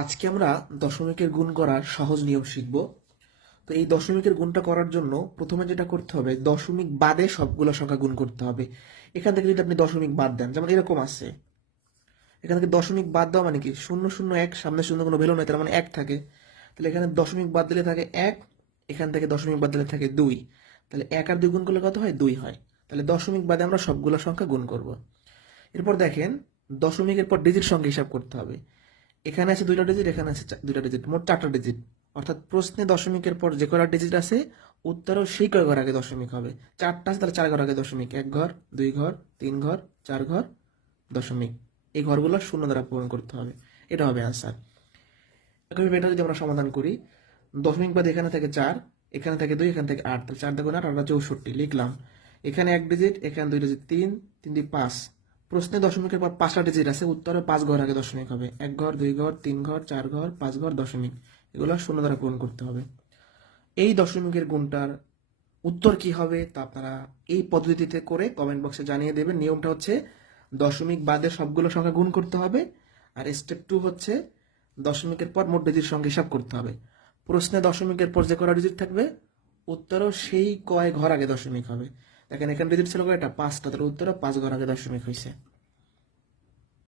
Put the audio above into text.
আজকে আমরা দশমিকের গুণ করার সহজ নিয়ম শিখব। তো এই দশমিকের গুণটা করার জন্য প্রথমে যেটা করতে হবে, দশমিক বাদে সবগুলো সংখ্যা গুণ করতে হবে। এখান থেকে যদি আপনি দশমিক বাদ দেন, যেমন এরকম আছে, এখান থেকে দশমিক বাদ দেওয়া মানে কি, শূন্য শূন্য এক, সামনে শূন্য কোনো ভ্যালু নেই, তার মানে এক থাকে। তাহলে এখানে দশমিক বাদ দিলে থাকে এক, এখান থেকে দশমিক বাদ দিলে থাকে দুই। তাহলে এক আর দুই গুণ করলে কত হয়? দুই হয়। তাহলে দশমিক বাদে আমরা সবগুলো সংখ্যা গুণ করব। এরপর দেখেন, দশমিকের পর ডিজিট সংখ্যা হিসাব করতে হবে। এখানে আছে দুইটা ডিজিট, এখানে আছে দুইটা ডিজিট, মোট চারটা ডিজিট। অর্থাৎ প্রশ্নে দশমিকের পর যে কয়টা ডিজিট আছে, উত্তরেও সেই কয় ঘর আগে দশমিক হবে। চারটা আছে, তাহলে চার ঘর আগে দশমিক, এক ঘর, দুই ঘর, তিন ঘর, চার ঘর, দশমিক। এই ঘরগুলো শূন্য দ্বারা পূরণ করতে হবে। এটা হবে আনসার। একইভাবে এটা যদি আমরা সমাধান করি, দশমিক বাদে এখানে থেকে চার, এখানে থেকে দুই, এখানে থেকে আট, তাহলে চার দেখুন আট, আট 64 লিখলাম। এখানে এক ডিজিট, এখানে দুই ডিজিট, তিন, তিন দুই পাঁচ। প্রশ্নে দশমিকের পর পাঁচটা ডিজিট আছে, উত্তরে পাঁচ ঘর আগে দশমিক হবে। এক ঘর, দুই ঘর, তিন ঘর, চার ঘর, পাঁচ ঘর, দশমিক। এগুলো শূন্য দ্বারা পূরণ করতে হবে। এই দশমিকের গুণটার উত্তর কি হবে তা আপনারা এই পদ্ধতিতে করে কমেন্ট বক্সে জানিয়ে দেবেন। নিয়মটা হচ্ছে দশমিক বাদে সবগুলো সংখ্যা গুণ করতে হবে। আর স্টেপ 2 হচ্ছে দশমিকের পর মোট ডিজিট সংখ্যা হিসাব করতে হবে। প্রশ্নে দশমিকের পর যে কয়টা ডিজিট থাকবে, উত্তরও সেই কয় ঘর আগে দশমিক হবে। দেখেন এখানে ডিজিট ছিল কয়টা? পাঁচটা, তাহলে উত্তরও পাঁচ ঘর আগে দশমিক হয়েছে।